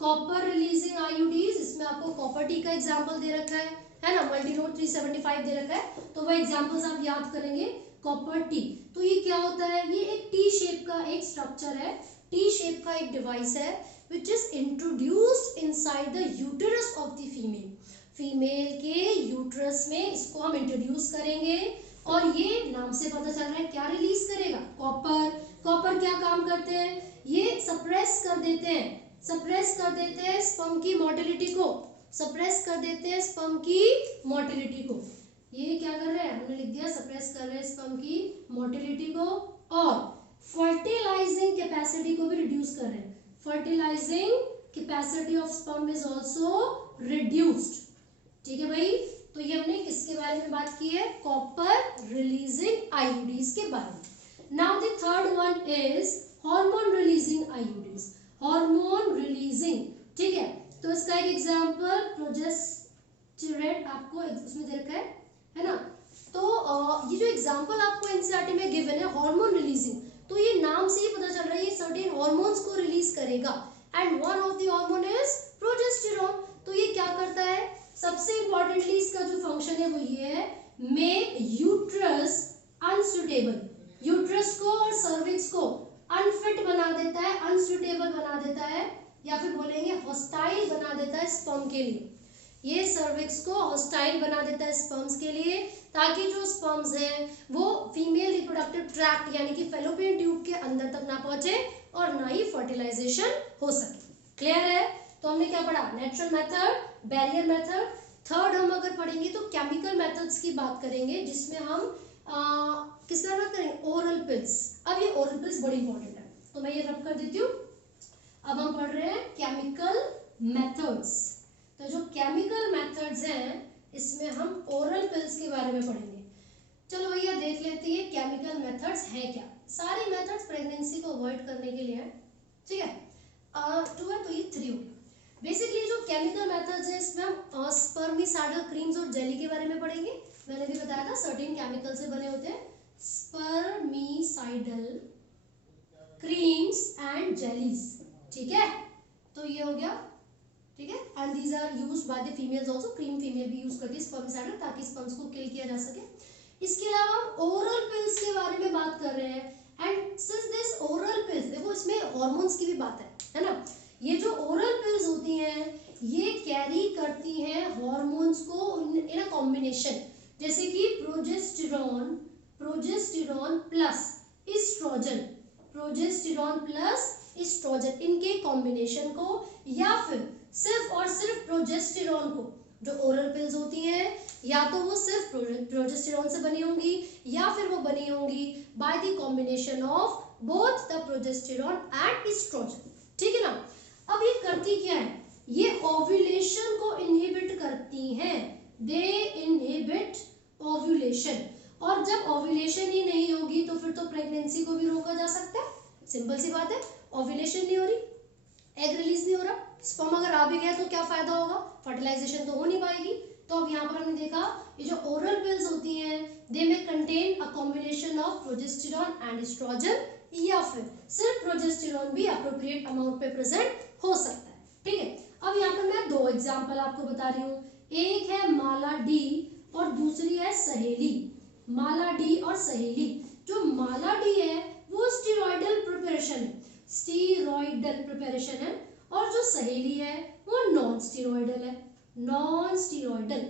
copper releasing IUDs. इसमें आपको कॉपर टी का एग्जांपल दे रखा है ना, मल्टीनोड 375 दे रखा है, तो वह एग्जांपल्स आप याद करेंगे। कॉपर टी, तो ये क्या होता है, ये एक टी शेप का एक स्ट्रक्चर है, टी शेप का एक डिवाइस है which is introduced inside the uterus of the female. Female के यूट्रस में इसको हम इंट्रोड्यूस करेंगे और ये नाम से पता चल रहा है क्या रिलीज करेगा, कॉपर। कॉपर क्या काम करते हैं, ये सप्रेस कर देते हैं स्पर्म की मोटिलिटी को, सप्रेस कर देते हैं स्पर्म की मोटिलिटी को। ये क्या कर रहे हैं, हमने लिख दिया सप्रेस कर रहे हैं स्पर्म की मोटिलिटी को और फर्टिलाइजिंग कैपेसिटी को भी रिड्यूस कर रहे हैं। Fertilising capacity of sperm is also reduced. ठीक है भाई, तो ये हमने किसके बारे में बात की है, कॉपर रिलीजिंग आईयूडीज के बारे में। Now the third one is hormone releasing IUDs, hormone releasing. ठीक है, तो इसका एक एग्जांपल प्रोजेस्टेरोन आपको उसमें दे रखा है ना। तो ये जो एग्जांपल आपको एनसीईआरटी में गिवन है हार्मोन रिलीजिंग, तो ये नाम से ही पता चल रहा है ये सर्टेन हार्मोन्स को रिलीज करेगा and one of the hormone is progesterone. तो ये क्या करता है, सबसे इंपॉर्टेंटली इसका जो फंक्शन है वो ये है, मेक यूट्रस अनसुटेबल, यूट्रस को और सर्विक्स को अनफिट बना देता है, अनसुटेबल बना देता है, या फिर बोलेंगे हॉस्टाइल बना देता है स्पर्म के लिए। ये सर्विक्स को हॉस्टाइल बना देता है स्पर्म्स के लिए, ताकि जो स्पर्म्स हैं वो फीमेल रिप्रोडक्टिव ट्रैक्ट यानी कि फैलोपियन ट्यूब के अंदर तक ना पहुंचे और ना ही फर्टिलाइजेशन हो सके। क्लियर है, तो हमने क्या पढ़ा, natural method, barrier method. Third हम अगर पढ़ेंगे तो केमिकल मेथड्स की बात करेंगे, जिसमें हम किस तरह बात करेंगे, ओरल पिल्स। अब ये ओरल पिल्स बड़ी इंपॉर्टेंट है, तो मैं ये रब कर देती हूँ। अब हम पढ़ रहे हैं केमिकल मेथड्स। तो जो केमिकल मेथड्स हैं इसमें हम ओरल पिल्स के बारे में पढ़ेंगे। चलो भैया देख लेते हैं केमिकल मेथड्स हैं क्या। सारे मेथड्स प्रेगनेंसी को अवॉइड करने के लिए है, ठीक है। 2 है तो ये 3 हो गया। बेसिकली जो केमिकल मेथड्स है इसमें हम स्पर्मिसाइडल क्रीम्स और जेली के बारे में पढ़ेंगे। मैंने भी बताया था सर्टेन केमिकल से बने होते हैं स्पर्मिसाइडल क्रीम्स एंड जेलीज, ठीक है। तो ये हो गया, ठीक है। And these are used by the females also, cream female भी यूज करती है स्पर्मिसाइडल ताकि स्पर्म्स को किल किया जा सके। इसके अलावा हम ओरल पिल्स के बारे में बात कर रहे हैं and since this oral pills, देखो इसमें हार्मोन्स की भी बात है ना। ये जो ओरल पिल्स होती हैं ये कैरी करती हैं हार्मोन्स को इन अ कॉम्बिनेशन, जैसे कि progesterone plus oestrogen, progesterone plus oestrogen, इनके कॉम्बिनेशन को, या फिर सिर्फ और सिर्फ प्रोजेस्टेरॉन को। जो ओरल पिल्स होती हैं या तो वो सिर्फ प्रोजेस्टेरॉन से बनी होंगी या फिर वो बनी होंगी by the combination of both the progesterone and oestrogen, ठीक है ना। अब ये करती क्या है, ये ओव्यूलेशन को इनहिबिट करती हैं, दे इनहिबिट ओव्यूलेशन। और जब ओव्यूलेशन ही नहीं होगी तो फिर तो प्रेगनेंसी को भी रोका जा सकता है। सिंपल सी बात है, ओव्यूलेशन नहीं हो रही, एग रिलीज नहीं हो रहा, स्पर्म अगर आ भी गया तो क्या फायदा होगा, फर्टिलाइजेशन तो हो नहीं पाएगी। तो अब यहाँ पर हमने देखा ये जो ओरल पिल्स होती हैं they may contain a combination of progesterone and oestrogen, या फिर सिर्फ प्रोजेस्टेरॉन भी अप्रोप्रिएट अमाउंट पे प्रेजेंट हो सकता है, ठीक है। अब यहाँ पर मैं 2 एग्जाम्पल आपको बता रही हूँ, एक है माला डी और दूसरी है सहेली। माला डी और सहेली, जो माला डी है वो स्टीरॉयडल प्रिपरेशन है, स्टीरॉयडल प्रिपरेशन है, और जो सहेली है वो नॉन स्टीरॉयडल है, नॉन स्टीरॉयडल।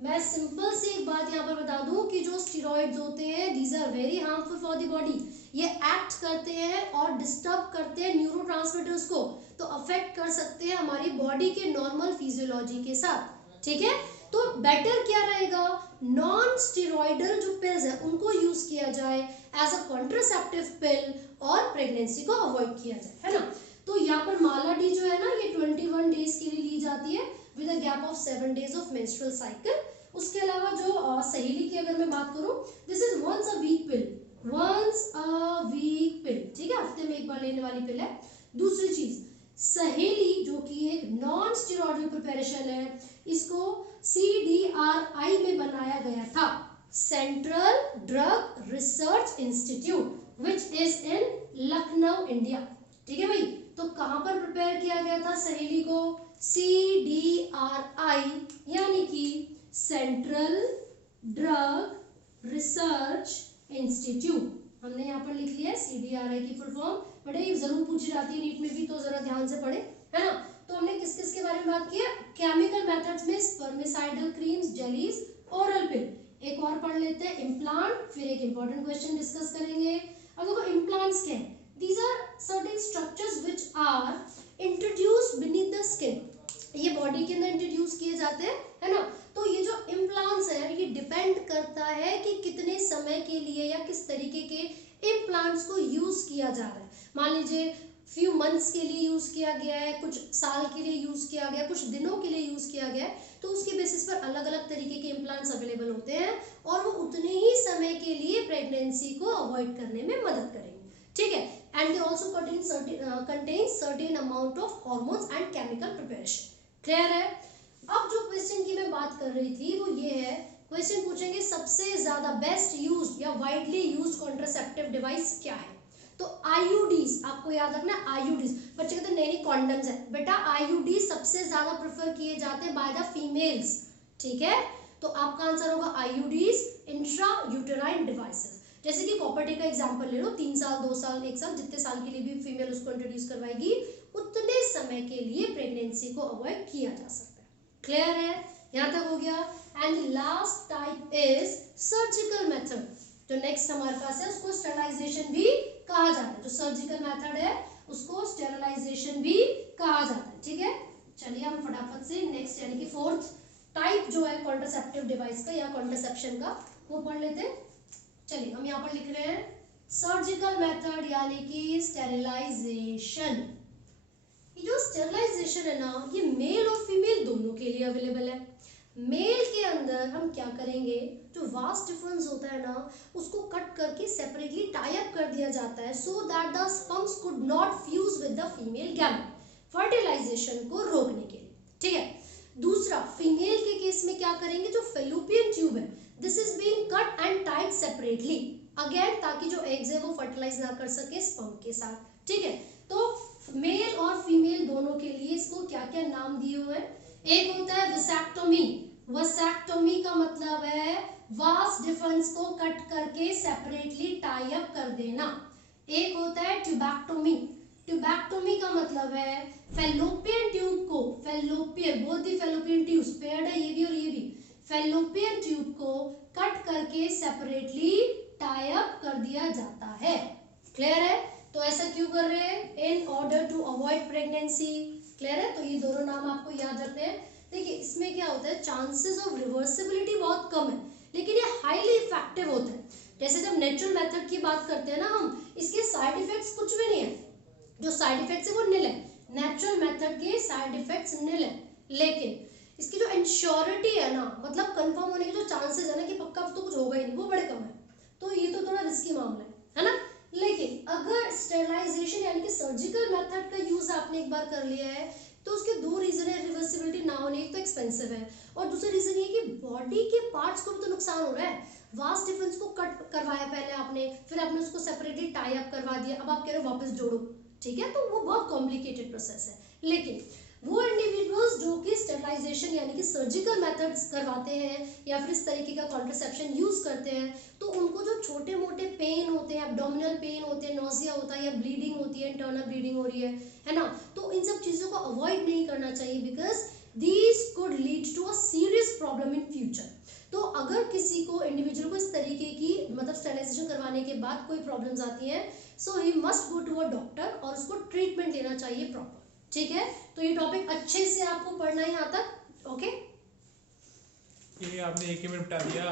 मैं सिंपल सी एक बात यहाँ पर बता दूं कि जो स्टीरॉइड्स होते हैं these are very harmful for the body. ये एक्ट करते हैं और डिस्टर्ब करते हैं न्यूरोट्रांसमीटर्स को, तो अफेक्ट कर सकते हैं हमारी बॉडी के नॉर्मल फिजियोलॉजी के साथ, ठीक है। तो बेटर क्या रहेगा, नॉन स्टीरॉयडल जो पिल्स है उनको यूज किया जाए एज अ कॉन्ट्रासेप्टिव पिल और प्रेगनेंसी को अवॉइड किया जाए, है ना। तो यहाँ पर माला डी जो है ना ये 21 डेज के लिए ली जाती है with a gap of 7 days of menstrual cycle. उसके अलावा जो सहेली की अगर मैं बात करूं, this is once a week pill, once a week pill, ठीक है, हफ्ते में एक बार लेने वाली पिल है। दूसरी चीज सहेली जो कि एक नॉन स्टीरॉयडल प्रिपरेशन है, इसको CDRI में बनाया गया था, central drug research institute, which is in Lucknow, India, ठीक है भाई। तो कहां पर प्रिपेयर किया गया था सहेली को, CDRI यानी कि सेंट्रल ड्रग रिसर्च इंस्टीट्यूट। हमने यहाँ पर लिख लिया CDRI की फुल फॉर्म, बड़े जरूर पूछी जाती है नीट में भी, तो जरा ध्यान से पढ़े, है ना। तो हमने किस किस के बारे में बात की है? केमिकल मेथड्स में स्पर्मिसाइडल क्रीम्स, जेलीज, ओरल पिल। एक और पढ़ लेते हैं इम्प्लांट, फिर एक इंपॉर्टेंट क्वेश्चन डिस्कस करेंगे। अब देखो इम्प्लांट्स क्या है? These are certain structures which are introduced beneath the skin. ये बॉडी के अंदर इंट्रोड्यूस किए जाते हैं, है ना। तो ये जो इम्प्लांट्स है ये डिपेंड करता है कि कितने समय के लिए या किस तरीके के इम्प्लांट्स को यूज किया जा रहा है। मान लीजिए फ्यू मंथ्स के लिए यूज किया गया है, कुछ साल के लिए यूज किया गया, कुछ दिनों के लिए यूज किया गया है, तो उसके बेसिस पर अलग अलग तरीके के इम्प्लांट्स अवेलेबल होते हैं और वो उतने ही समय के लिए प्रेगनेंसी को अवॉइड करने में मदद करेंगे, ठीक है। And they also contain certain amount of hormones and chemical preparation. Clear है? अब जो क्वेश्चन की मैं बात कर रही थी वो ये है, क्वेश्चन पूछेंगे सबसे ज्यादा बेस्ट यूज या वाइडली यूज कॉन्ट्रासेप्टिव डिवाइस क्या है? तो आईयूडीज, आपको याद रखना आईयूडीज। बच्चे कहते हैं नहीं नहीं कॉन्डम्स है, बेटा आईयूडी सबसे ज्यादा प्रेफर किए जाते हैं बाय द फीमेल्स, ठीक है। तो आपका आंसर होगा आईयूडीज, इंट्रा यूटेराइन डिवाइसेस। जैसे कि कॉपर्टी का एग्जांपल ले लो, 3 साल 2 साल 1 साल जितने साल के लिए भी फीमेल उसको इंट्रोड्यूस करवाएगी उतने समय के लिए प्रेगनेंसी को अवॉइड किया जा सकता है। क्लियर है? यहाँ तक हो गया। And last type is surgical method. जो नेक्स्ट हमारे पास है उसको स्टेरिलाइजेशन भी कहा जाता है। जो सर्जिकल मेथड है उसको स्टेरिलाइजेशन भी कहा जाता है, ठीक है। चलिए हम फटाफट से नेक्स्ट यानी कि फोर्थ टाइप जो है कॉन्ट्रासेप्टिव डिवाइस का या कॉन्ट्रासेप्शन का वो पढ़ लेते हैं। चलिए हम यहाँ पर लिख रहे हैं सर्जिकल मेथड यानी कि स्टेरिलाइजेशन। ये जो स्टेरिलाइजेशन है ना ये मेल और फीमेल दोनों के लिए अवेलेबल है। मेल के अंदर हम क्या करेंगे, जो वास्ट डिफरेंस होता है ना उसको कट करके सेपरेटली टाई अप कर दिया जाता है so that the sperms could not fuse with the female gamete, fertilization को रोकने के लिए, ठीक है। दूसरा फीमेल के केस में क्या करेंगे, जो फेलोपियन ट्यूब है this is being cut and tied separately again, ताकि जो एग्स है वो फर्टिलाइज ना कर सके स्पर्म के साथ, ठीक है। तो मेल और फीमेल दोनों के लिए इसको क्या क्या नाम दिए हुए हैं? एक होता है वसेक्टोमी। वसेक्टोमी का मतलब है वास्ट डिफरेंस को कट करके सेपरेटली टाई अप कर देना। एक होता है ट्यूबैक्टोमी। ट्यूबैक्टोमी का मतलब है फेलोपियन ट्यूब को, fallopian both the fallopian tubes paired है ये भी और ये भी, फेलोपियन ट्यूब को कट करके सेपरेटली टाई अप कर दिया जाता है। क्लियर है? तो ऐसा क्यों कर रहे हैं? In order to avoid pregnancy. Clear है? तो ये दोनों नाम आपको याद रखने हैं। देखिए इसमें क्या होता है, चांसेस ऑफ रिवर्सिबिलिटी बहुत कम है लेकिन ये हाईली इफेक्टिव होता है। जैसे जब नेचुरल मेथड की बात करते हैं ना हम, इसके साइड इफेक्ट्स कुछ भी नहीं है, जो साइड इफेक्ट्स है वो निल है। नेचुरल मेथड के साइड इफेक्ट्स निल है, लेकिन इसकी जो इंश्योरिटी है ना, मतलब कंफर्म होने के जो चांसेस है ना कि पक्का तो कुछ होगा ही नहीं, वो बड़े कम है। तो ये तो थोड़ा रिस्की मामला है ना। लेकिन अगर स्टेरिलाइजेशन यानी कि सर्जिकल मेथड का यूज आपने एक बार कर लिया है तो उसके दो रीजन है रिवर्सिबिलिटी ना होने, एक तो एक्सपेंसिव है और दूसरा रीजन ये कि बॉडी के पार्ट्स को भी तो नुकसान हो रहा है। वास्ट डिफरेंस को कट करवाया पहले आपने, फिर आपने उसको सेपरेटली टाई अप करवा दिया, अब आप कह रहे हो वापस जोड़ो, ठीक है। तो वो बहुत कॉम्प्लिकेटेड प्रोसेस है। लेकिन वो इंडिविजुअल्स जो कि स्टेरिलाइजेशन यानी कि सर्जिकल मेथड्स करवाते हैं या फिर इस तरीके का कॉन्ट्रासेप्शन यूज करते हैं, तो उनको जो छोटे मोटे पेन होते हैं, एब्डोमिनल पेन होते हैं, नोजिया होता है या ब्लीडिंग होती है, इंटरनल ब्लीडिंग हो रही है ना, तो इन सब चीज़ों को अवॉइड नहीं करना चाहिए because these could lead to a serious problem in future. तो अगर किसी को इंडिविजुअल को इस तरीके की मतलब स्टेरिलाइजेशन करवाने के बाद कोई प्रॉब्लम्स आती हैं, so he must go to a doctor और उसको ट्रीटमेंट लेना चाहिए प्रॉपर, ठीक है। तो ये टॉपिक अच्छे से आपको पढ़ना है यहाँ तक, ओके। ये आपने एक ही में निपटा दिया।